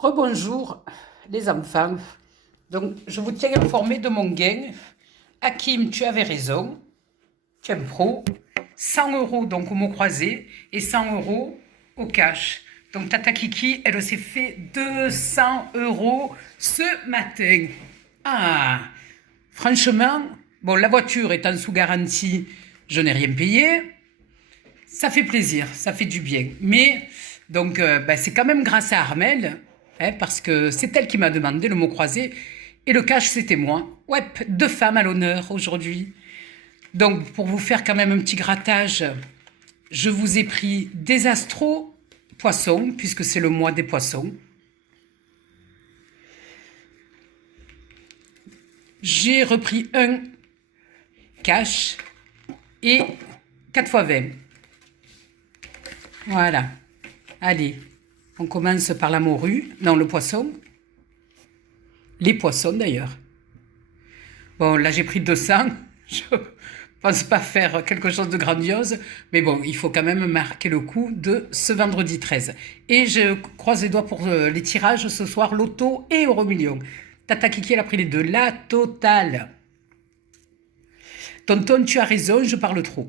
Rebonjour les enfants. Donc je vous tiens informé de mon gain. Hakim, tu avais raison. Tu es un pro. 100 euros donc au mot croisé et 100 euros au cash. Donc Tata Kiki, elle s'est fait 200 euros ce matin. Ah, franchement, bon, la voiture étant sous garantie, je n'ai rien payé. Ça fait plaisir, ça fait du bien. Mais, donc, c'est quand même grâce à Armelle, hein, parce que c'est elle qui m'a demandé le mot croisé, et le cash, c'était moi. Ouais, 2 femmes à l'honneur aujourd'hui. Donc, pour vous faire quand même un petit grattage, je vous ai pris des astros poissons, puisque c'est le mois des poissons. J'ai repris un cash et 4 x 20. Voilà. Allez, on commence par la morue. Non, le poisson. Les poissons, d'ailleurs. Bon, là, j'ai pris 200. Je pense pas faire quelque chose de grandiose. Mais bon, il faut quand même marquer le coup de ce vendredi 13. Et je croise les doigts pour les tirages ce soir, loto et euro million. Tata Kiki, elle a pris les deux. La totale. Tonton, tu as raison, je parle trop.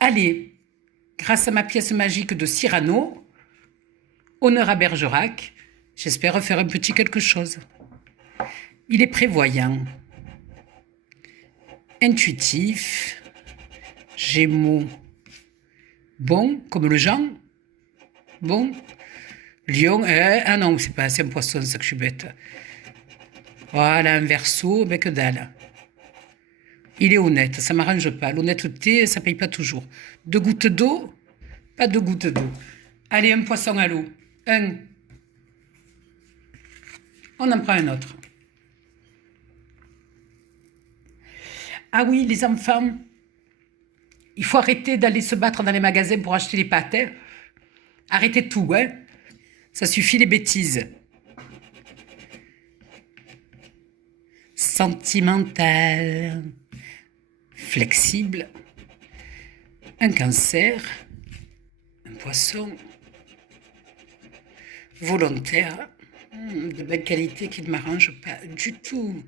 Allez, grâce à ma pièce magique de Cyrano, honneur à Bergerac, j'espère faire un petit quelque chose. Il est prévoyant, intuitif, Gémeaux, bon, comme le Jean, bon, Lion, ah non, c'est un poisson, ça que je suis bête. Voilà, un Verseau, mais que dalle. Il est honnête, ça m'arrange pas. L'honnêteté, ça paye pas toujours. 2 gouttes d'eau, pas 2 gouttes d'eau. Allez, un poisson à l'eau. Un. On en prend un autre. Ah oui, les enfants, il faut arrêter d'aller se battre dans les magasins pour acheter les pâtes. Hein. Arrêtez tout, hein. Ça suffit les bêtises. Sentimental, flexible, un cancer, un poisson, volontaire, de belle qualité qui ne m'arrange pas du tout.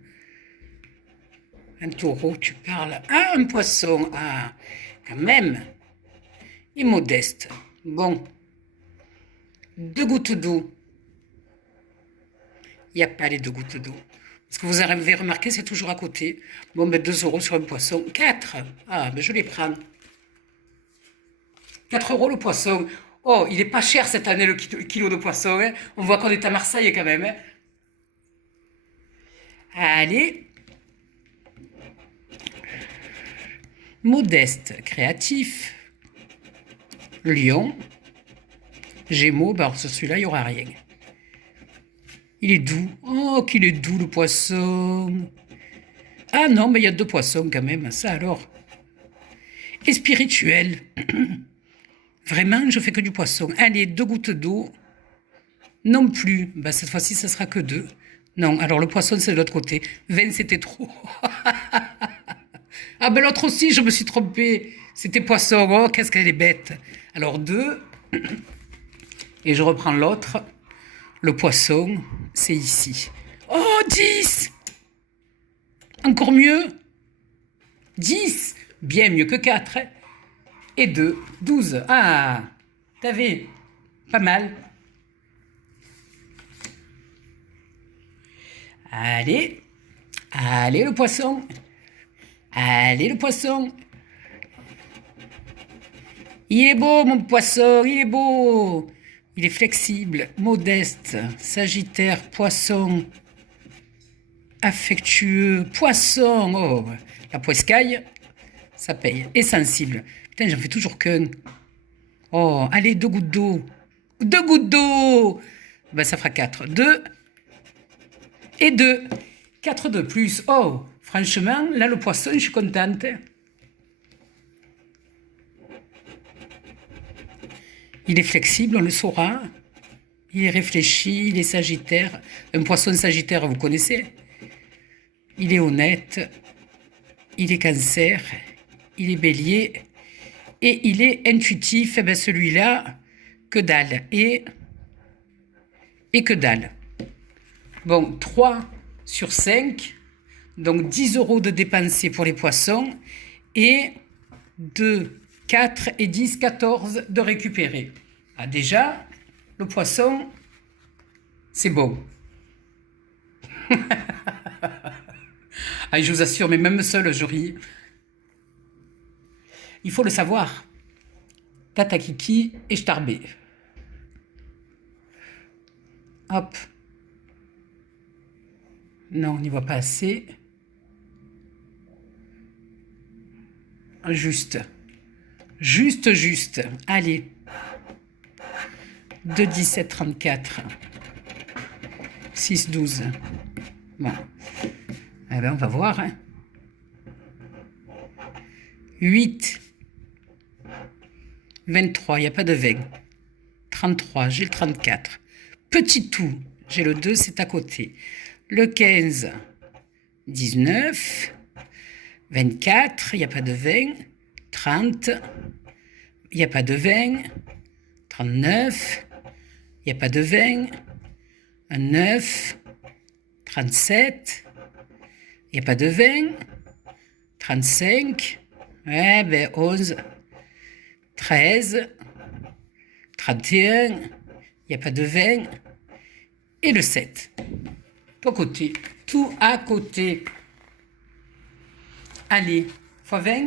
Un taureau, tu parles. Ah, un poisson, ah, quand même. Et modeste. Bon. 2 gouttes d'eau. Il n'y a pas les 2 gouttes d'eau. Parce que vous avez remarqué, c'est toujours à côté. Bon, 2 euros sur un poisson. 4. Ah, je les prends. 4 euros le poisson. Oh, il est pas cher cette année le kilo de poisson. Hein. On voit qu'on est à Marseille quand même. Hein. Allez. Modeste, créatif. Lion. Gémeaux, sur celui-là, il n'y aura rien. Il est doux. Oh, qu'il est doux le poisson. Ah non, mais il y a 2 poissons quand même, ça alors. Et spirituel. Vraiment, je fais que du poisson. Allez, 2 gouttes d'eau. Non plus. Cette fois-ci, ça sera que 2. Non, alors le poisson, c'est de l'autre côté. 20, c'était trop. Ah l'autre aussi, je me suis trompée. C'était poisson. Oh, qu'est-ce qu'elle est bête. Alors 2. Et je reprends l'autre. Le poisson, c'est ici. Oh, 10. Encore mieux. 10. Bien mieux que 4. Hein. Et 2. 12. Ah, t'avais pas mal. Allez. Allez, le poisson. Allez, le poisson. Il est beau, mon poisson, il est beau. Il est flexible, modeste, sagittaire, poisson, affectueux, poisson. Oh, la poiscaille, ça paye. Et sensible. Putain, j'en fais toujours qu'un. Oh, allez, 2 gouttes d'eau. 2 gouttes d'eau. Ça fera 4. 2 et 2. 4 de plus. Oh, franchement, là, le poisson, je suis contente. Il est flexible, on le saura. Il est réfléchi, il est sagittaire. Un poisson sagittaire, vous connaissez. Il est honnête. Il est cancer. Il est bélier. Et il est intuitif. Celui-là, que dalle. Et que dalle. Bon, 3 sur 5, donc 10 € de dépensés pour les poissons et 2, 4 et 10, 14 de récupérer. Ah, déjà, le poisson, c'est bon. Ah, je vous assure, mais même seul, je ris. Il faut le savoir. Tata Kiki et Starbé. Hop. Non, on n'y voit pas assez. Juste. Juste. Allez. 2, 17, 34. 6, 12. Bon. Eh bien, on va voir. Hein. 8. 23, il n'y a pas de 20. 33, j'ai le 34. Petit tout, j'ai le 2, c'est à côté. Le 15, 19. 24, il n'y a pas de 20. 30, il n'y a pas de 20. 39, il n'y a pas de 20. 9, 37, il n'y a pas de 20. 35, ouais, ben 11. 13, 31, il n'y a pas de 20, et le 7. Tout à côté. Allez, x 20.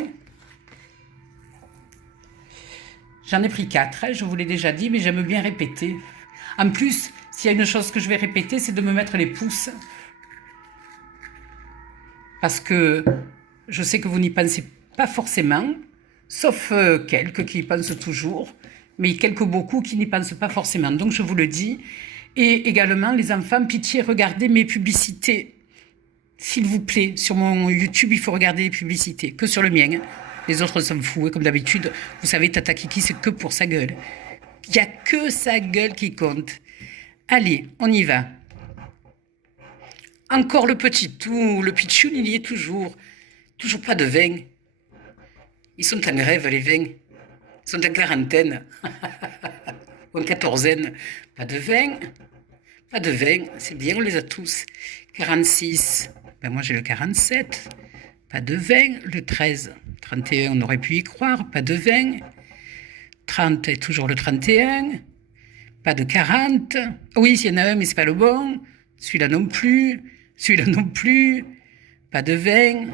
J'en ai pris 4, hein, je vous l'ai déjà dit, mais j'aime bien répéter. En plus, s'il y a une chose que je vais répéter, c'est de me mettre les pouces. Parce que je sais que vous n'y pensez pas forcément. Sauf quelques qui y pensent toujours, mais beaucoup qui n'y pensent pas forcément. Donc je vous le dis. Et également, les enfants, pitié, regardez mes publicités. S'il vous plaît, sur mon YouTube, il faut regarder les publicités, que sur le mien. Les autres s'en foutent, comme d'habitude. Vous savez, Tata Kiki, c'est que pour sa gueule. Il n'y a que sa gueule qui compte. Allez, on y va. Encore le petit tout, le pitchoun, il y est toujours. Toujours pas de vin. Ils sont en grève, les 20. Ils sont en quarantaine. Ou en quatorzaine. Pas de 20. Pas de 20. C'est bien, on les a tous. 46. Ben moi, j'ai le 47. Pas de 20. Le 13. 31, on aurait pu y croire. Pas de 20. 30 est toujours le 31. Pas de 40. Oui, il y en a un, mais c'est pas le bon. Celui-là non plus. Celui-là non plus. Pas de 20.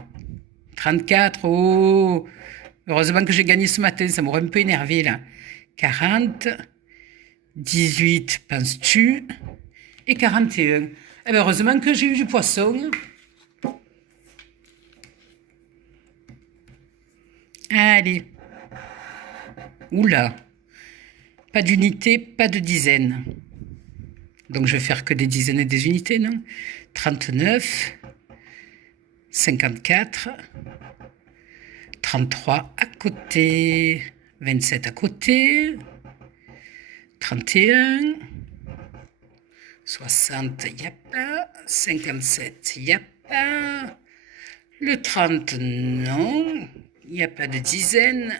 34. Oh! Heureusement que j'ai gagné ce matin, ça m'aurait un peu énervé là. 40, 18, penses-tu? Et 41. Eh bien, heureusement que j'ai eu du poisson. Allez. Oula. Pas d'unité, pas de dizaines. Donc je vais faire que des dizaines et des unités, non? 39, 54. 33 à côté, 27 à côté, 31, 60, il n'y a pas, 57, il n'y a pas, le 30, non, il n'y a pas de dizaine,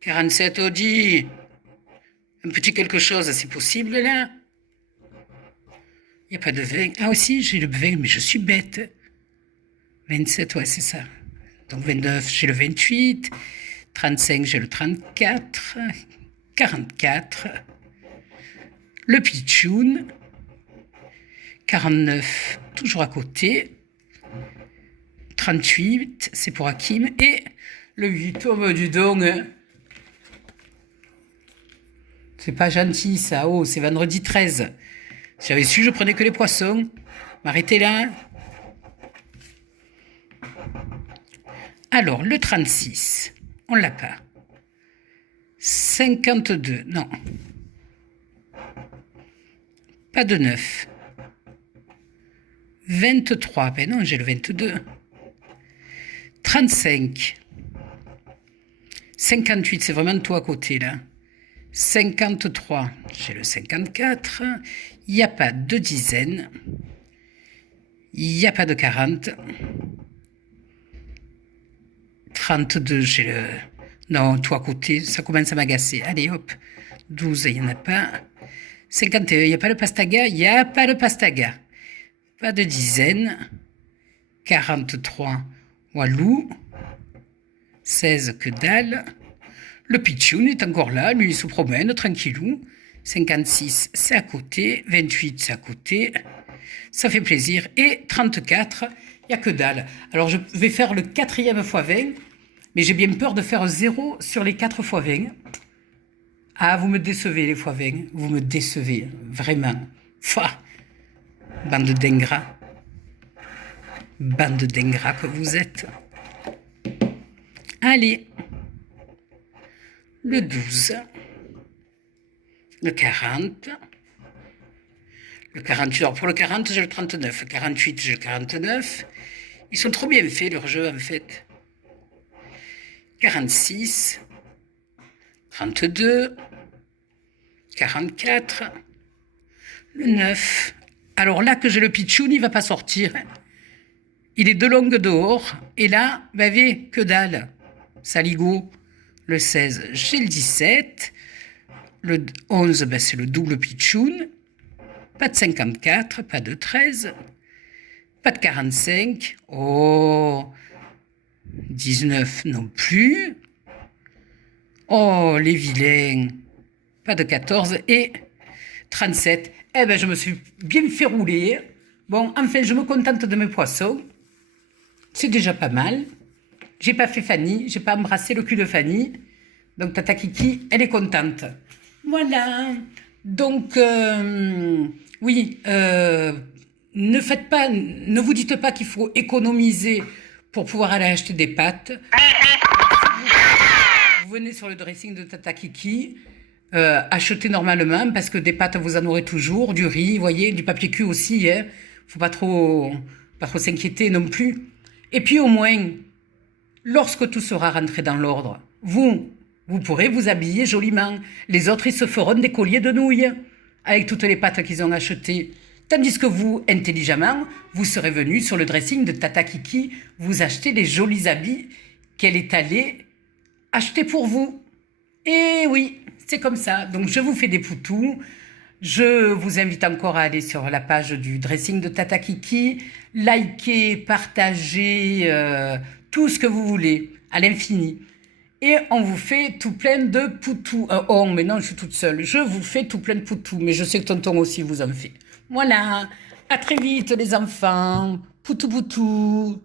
47, on dit, un petit quelque chose, c'est possible là, il n'y a pas de 20, ah aussi j'ai le 20, mais je suis bête, 27, ouais c'est ça. Donc 29, j'ai le 28, 35, j'ai le 34, 44, le pitchoun, 49, toujours à côté, 38, c'est pour Hakim, et le 8, oh ben dis donc, c'est pas gentil ça, oh c'est vendredi 13, si j'avais su je prenais que les poissons, m'arrêtez là. Alors, le 36, on l'a pas. 52, non. Pas de 9. 23, ben non, j'ai le 22. 35. 58, c'est vraiment tout à côté, là. 53, j'ai le 54. Il n'y a pas de dizaines. Il n'y a pas de 40. 32, j'ai le... Non, tout à côté, ça commence à m'agacer. Allez, hop. 12, il n'y en a pas. 51, il n'y a pas le pastaga. Il n'y a pas le pastaga. pas de dizaine. 43, Walou. 16, que dalle. Le pitchoun est encore là, lui il se promène tranquillou. 56, c'est à côté. 28, c'est à côté. Ça fait plaisir. Et 34, il n'y a que dalle. Alors je vais faire le 4e x20, mais j'ai bien peur de faire 0 sur les 4 x20. Ah, vous me décevez les x20, vous me décevez, vraiment. Fa, bande d'ingrats. Bande d'ingrats que vous êtes. Allez, le 12, le 40, le 48, alors pour le 40 j'ai le 39, le 48 j'ai le 49, ils sont trop bien faits leurs jeux en fait. 46, 32, 44, le 9, alors là que j'ai le pitchoun il va pas sortir, il est de longue dehors, et là, bah, que dalle. Saligo, le 16, j'ai le 17, le 11, ben c'est le double pitchoun, pas de 54, pas de 13, pas de 45, oh, 19 non plus, oh, les vilains, pas de 14, et 37, eh ben je me suis bien fait rouler, bon, enfin je me contente de mes poissons, c'est déjà pas mal. J'ai pas fait Fanny, j'ai pas embrassé le cul de Fanny. Donc Tata Kiki, elle est contente. Voilà. Donc, oui, ne vous dites pas qu'il faut économiser pour pouvoir aller acheter des pâtes. Vous venez sur le dressing de Tata Kiki, achetez normalement, parce que des pâtes, vous en aurez toujours, du riz, vous voyez, du papier cul aussi, hein. Faut pas trop s'inquiéter non plus. Et puis au moins, lorsque tout sera rentré dans l'ordre, vous pourrez vous habiller joliment. Les autres, ils se feront des colliers de nouilles avec toutes les pâtes qu'ils ont achetées. Tandis que vous, intelligemment, vous serez venu sur le dressing de Tata Kiki, vous acheter les jolis habits qu'elle est allée acheter pour vous. Et oui, c'est comme ça. Donc je vous fais des poutous. Je vous invite encore à aller sur la page du dressing de Tata Kiki, liker, partager, tout ce que vous voulez, à l'infini. Et on vous fait tout plein de poutous. Oh, mais non, je suis toute seule. Je vous fais tout plein de poutous, mais je sais que tonton aussi vous en fait. Voilà, à très vite les enfants. Poutou poutou.